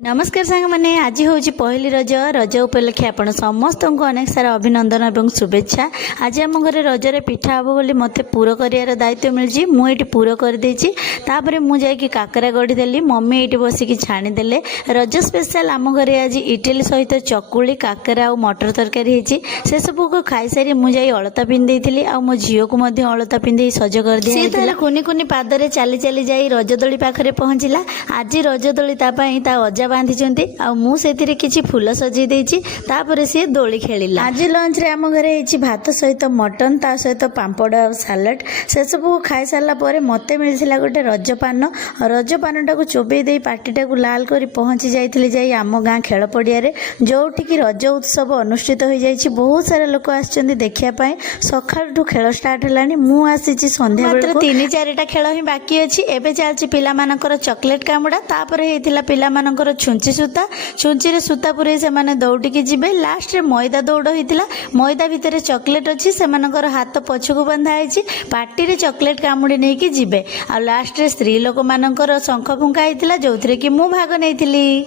नमस्कार सांग मैंने आज हूँ पहली रज रज उपलक्षे आपण समस्त को अनेक सारा अभिनंदन और शुभेच्छा। आज आम घर रजरे पिठा हम बोली मत पूर कर दायित्व मिली मुझे पूर करदे मुझे काकरा गढ़ीदेली मम्मी ये बसिकी छाणीदे। रज स्पेशल आम घर आज इडली सहित चकुली काकरा और मटर तरकारी से सब को खाई सारी मुझे अलता पिंधे थी आ मो झील को अलता पिंधे सज कर दिया। कुनी कुनी पादरे चली चली जाई रजदोली पाखे पहुँचला। आज रजदोली ता अजा बांधी आउे किसी फूल सजई देपर सी दोली खेलिला। आज लंच रे आम घरे भात सहित मटन ता सहित पांपड़ और सालाड से सब खाई सारा पर मत मिलता गोटे रजपान। रजपान टाक चोबई दे पार्टीटा को लाल कर पहुँची जाइए आम गाँ खेल पड़िया जोटिकी रज उत्सव अनुष्ठित हो जाइए। बहुत सारा लोक आसछन्ती देखिया सकाळु खेल स्टार्ट है। मुझे संध्या बेला 3-4टा खेल ही बाकी अच्छी। एवं चलती पिलामानकर चॉकलेट कामुड़ा तापर होता पिलामानकर छुंची सूता छुंची रे सूता पुरे से माने दौड़िकी जीवे। लास्ट रे मैदा दौड़ होता मैदा भितर चॉकलेट अच्छी से हाथ पछकू बंधा है पार्टी रे चॉकलेट कामुड़ी नहीं कि जीवे। आ लास्ट रे स्त्री लोक मानकर शंख फुंका होता जो कि मु भाग नहीं।